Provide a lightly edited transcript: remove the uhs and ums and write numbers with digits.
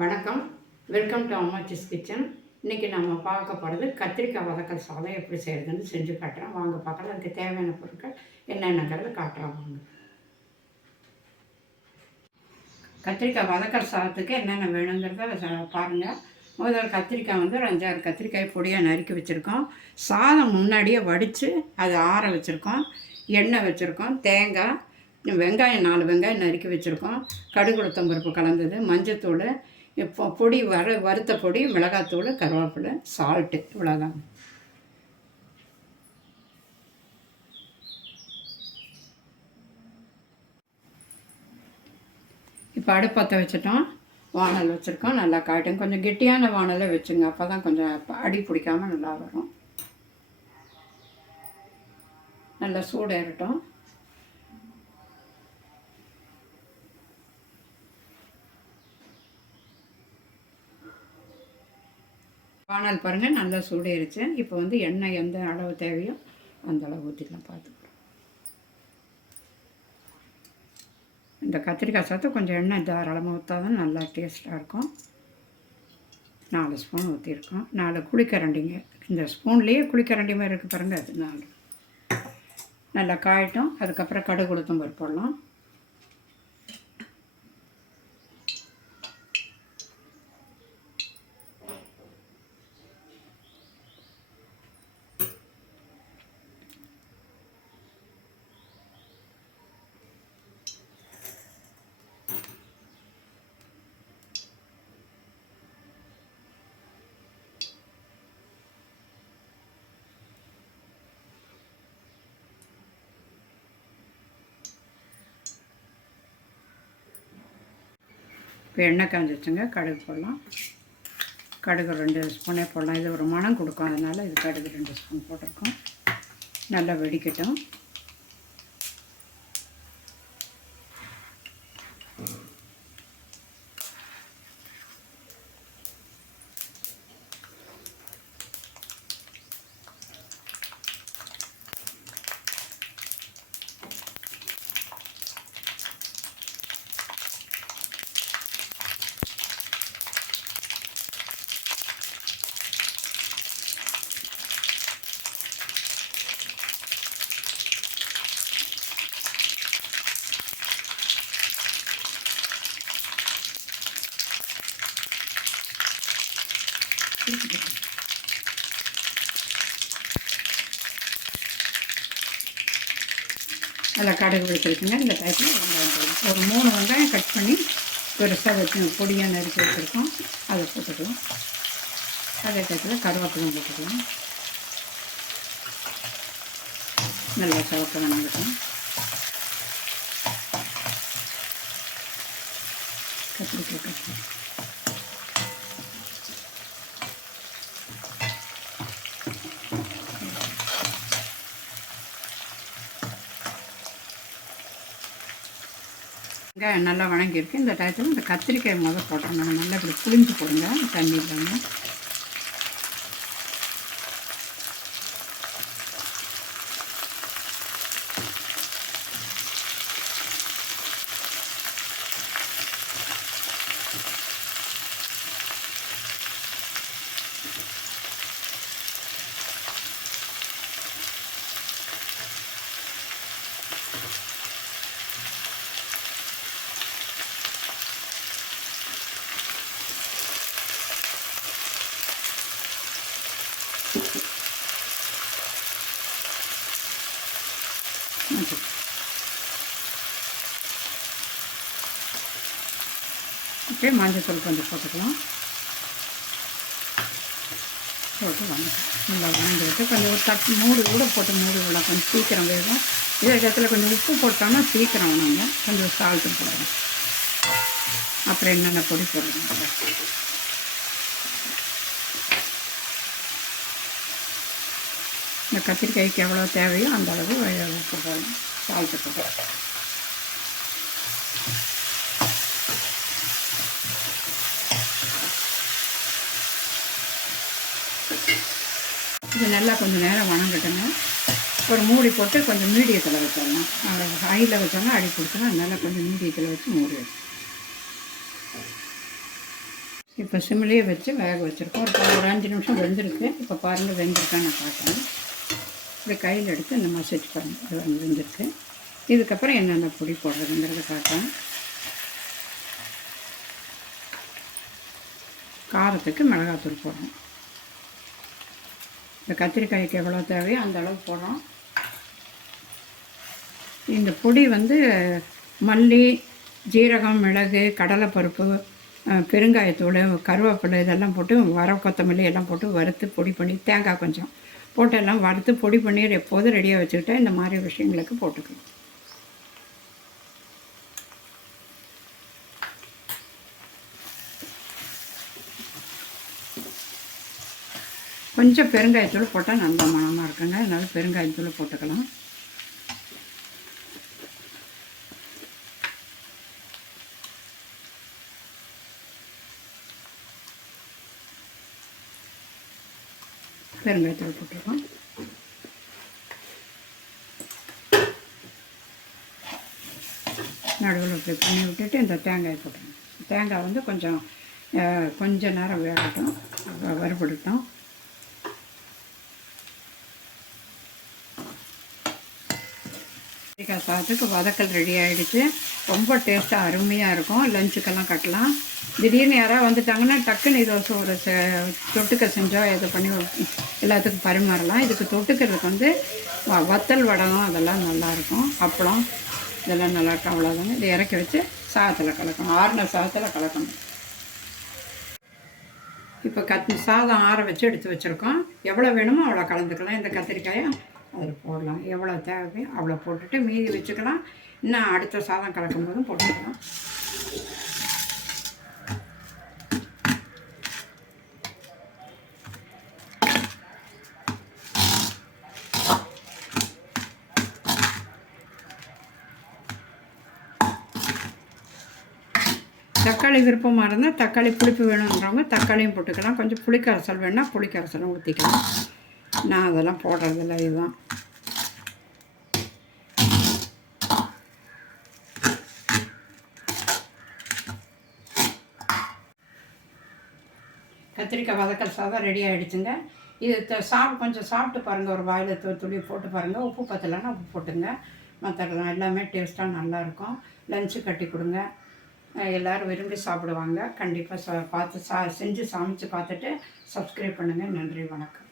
வணக்கம். Welcome to Ammachi's kitchen. இன்றைக்கி நம்ம பார்க்க போகிறது கத்திரிக்காய் வதக்கல் சாதம் எப்படி செய்கிறதுன்னு செஞ்சு காட்டுறேன். வாங்க பார்க்கலாம். அதுக்கு தேவையான பொருட்கள் என்னென்னங்கிறது காட்டுறோம் வாங்க. கத்திரிக்காய் வதக்கல் சாதத்துக்கு என்னென்ன வேணுங்கிறத பாருங்கள். முதல் கத்திரிக்காய் வந்து ஒரு 5-6 கத்திரிக்காய் பொடியாக நறுக்கி வச்சுருக்கோம். சாதம் முன்னாடியே வடித்து அதை ஆற வச்சுருக்கோம். எண்ணெய் வச்சுருக்கோம். தேங்காய், வெங்காயம் 4 வெங்காயம் நறுக்கி வச்சுருக்கோம். கடுகு உளுத்தம் பருப்பு கலந்தது, மஞ்சத்தூள், இப்போ பொடி வறுத்த பொடி, மிளகாத்தூள், கருவேப்பிலை, சால்ட்டு, இவ்வளோதான். இப்போ அடுப்பத்தை வச்சுட்டோம். வானல் வச்சுருக்கோம். நல்லா காட்டும். கொஞ்சம் கெட்டியான வானலை வச்சுங்க, அப்போ தான் கொஞ்சம் அடி பிடிக்காமல் நல்லா வரும். நல்லா சூடு ஏறட்டும். வானல் பாருங்கள் நல்லா சூடேறிச்சு. இப்போ வந்து எண்ணெய் எந்த அளவு தேவையோ அந்த அளவு ஊற்றிக்கலாம். பார்த்துக்கலாம். இந்த கத்திரிக்காய் சாதத்தை கொஞ்சம் எண்ணெய் தாராளமாக ஊற்றா தான் நல்லா டேஸ்ட்டாக இருக்கும். 4 ஸ்பூன் ஊற்றிருக்கோம். 4 குழிக்கரண்டிங்க. இந்த ஸ்பூன்லேயே குழிக்கரண்டி மாதிரி இருக்குது பாருங்கள், அது 4. நல்லா காயட்டும். அதுக்கப்புறம் கடுகு உளுத்தம் பருப்பு போடலாம். இப்போ எண்ணெய் காஞ்சிச்சுங்க. கடுகு போடலாம். கடுகு 2 ஸ்பூனே போடலாம். இது ஒரு மணம் கொடுக்கும், அதனால் இது கடுகு 2 ஸ்பூன் போட்டிருக்கோம். நல்லா வெடிக்கட்டும். நல்லா கடுகு வெடிச்சிருக்குங்க. இந்த டைப்பில் வெங்காயம் போடணும். ஒரு 3 வெங்காயம் கட் பண்ணி பெருசாக வச்சு பொடியாக நறுக்கி வச்சுருக்கோம். அதை போட்டுக்கலாம். அதே டைப்பில் கருவேப்பிலை போட்டுக்கலாம். நல்லா சிவக்க வேணாங்கட்டும். கத்திரிக்காய் கட்டி வெங்காயம் நல்லா வணங்கியிருக்கு. இந்த டயத்தில் இந்த கத்திரிக்காய் போடுறோம். நம்ம நல்லா இப்படி புளிஞ்சு போடுங்க, தண்ணி இல்லாமல். ஓகே, மஞ்சள் கொஞ்சம் போட்டுக்கலாம். போட்டு நல்லா வணங்கிட்டு கொஞ்சம் ஒரு தட்டு மூடு கூட போட்டு மூடு விடலாம். கொஞ்சம் சீக்கிரம் வேகும். இதே இடத்துல கொஞ்சம் உப்பு போட்டோம்னா சீக்கிரம் வேணுங்க. கொஞ்சம் சால்ட்டு போடணும். அப்புறம் என்னென்ன பொடி போடணும். இந்த கத்திரிக்காய்க்கு எவ்வளோ தேவையோ அந்த அளவு உப்பு போடணும், சால்ட்டு போட்டு. இது நல்லா கொஞ்சம் நேரம் வணங்கட்டுங்க. ஒரு மூடி போட்டு கொஞ்சம் மீடியத்தில் வச்சிடலாம். ஹையில் வச்சோம்னா அடி பிடிச்சோன்னா அதனால் கொஞ்சம் மீடியத்தில் வச்சு மூடி வச்சு இப்போ சிம்லேயே வச்சு வேக வச்சுருக்கோம். ஒரு 5 நிமிஷம் வெந்திருக்கு. இப்போ பாருங்கள் வெந்திருக்கான்னு நான் பார்க்குறேன். இப்படி கையில் எடுத்து இந்த மசிச்சு பாருங்கள், அது வந்து வெந்திருக்கு. இதுக்கப்புறம் என்னென்ன பொடி போடுறதுங்கிறத காட்டுறேன். காரத்துக்கு மிளகாத்தூள் போடுறோம். இந்த கத்திரிக்காய்க்கு எவ்வளோ தேவையோ அந்த அளவு போடுறோம். இந்த பொடி வந்து மல்லி, ஜீரகம், மிளகு, கடலைப்பருப்பு, பெருங்காயத்தூள், கருவேப்பிலை இதெல்லாம் போட்டு கொத்தமல்லி எல்லாம் போட்டு வறுத்து பொடி பண்ணி, தேங்காய் கொஞ்சம் போட்டு எல்லாம் வறுத்து பொடி பண்ணி எப்போதும் ரெடியாக வச்சுக்கிட்டா இந்த மாதிரி விஷயங்களுக்கு போட்டுக்கலாம். கொஞ்சம் பெருங்காயத்தூள் போட்டால் நல்ல மணமாக இருக்குங்க. அதனால் பெருங்காயத்தூள் போட்டுக்கலாம். பெருங்காயத்தூள் போட்டுருக்கோம். நடுவில் இப்படி பண்ணி விட்டுட்டு இந்த தேங்காயை போட்டுருங்க. தேங்காய் வந்து கொஞ்சம் நேரம் வேகட்டும், வறுபடுத்தோம். கத்திரிக்காய் சாதத்துக்கு வதக்கல் ரெடி ஆகிடுச்சு. ரொம்ப டேஸ்ட்டாக அருமையாக இருக்கும். லஞ்சுக்கெல்லாம் கட்டலாம். திடீர்னு யாராவது வந்துட்டாங்கன்னா டக்குன்னு இதை ஒரு தொட்டுக்க செஞ்சோம் இதை பண்ணி எல்லாத்துக்கும் பரிமாறலாம். இதுக்கு தொட்டுக்கிறதுக்கு வந்து வத்தல் வடகம் அதெல்லாம் நல்லாயிருக்கும். அப்பளம் இதெல்லாம் நல்லாயிருக்கும். அவ்வளோதாங்க. இதை இறக்கி வச்சு சாதத்தில் கலக்கணும். ஆறின சாதத்தில் கலக்கணும். இப்போ சாதம் ஆற வச்சு எடுத்து வச்சுருக்கோம். எவ்வளோ வேணுமோ அவ்வளோ கலந்துக்கலாம். இந்த கத்திரிக்காயை அதில் போடலாம். எவ்வளோ தேவையோ அவ்வளோ போட்டுட்டு மீதி வச்சுக்கலாம். இன்னும் அடுத்த சாதம் கலக்கும் போதும் போட்டுக்கலாம். தக்காளி விருப்பமாக இருந்தால் தக்காளி புளிப்பு வேணுன்றவங்க தக்காளியும் போட்டுக்கலாம். கொஞ்சம் புளிக்கரைசல் வேணால் புளிக்கரைசலும் ஊற்றிக்கலாம். நான் அதெல்லாம் போடுறதில்ல. இதுதான் கத்திரிக்காய் வதக்கல் சாதம் ரெடி ஆகிடுச்சுங்க. இது கொஞ்சம் சாப்பிட்டு பாருங்கள். ஒரு வாயில் துளி போட்டு பாருங்கள். உப்பு பத்தலைன்னா உப்பு போட்டுங்க. மற்றதெல்லாம் எல்லாமே டேஸ்ட்டாக நல்லாயிருக்கும். லஞ்சு கட்டி கொடுங்க. எல்லோரும் விரும்பி சாப்பிடுவாங்க. கண்டிப்பாக பார்த்து செஞ்சு சமைச்சு பார்த்துட்டு சப்ஸ்கிரைப் பண்ணுங்கள். நன்றி, வணக்கம்.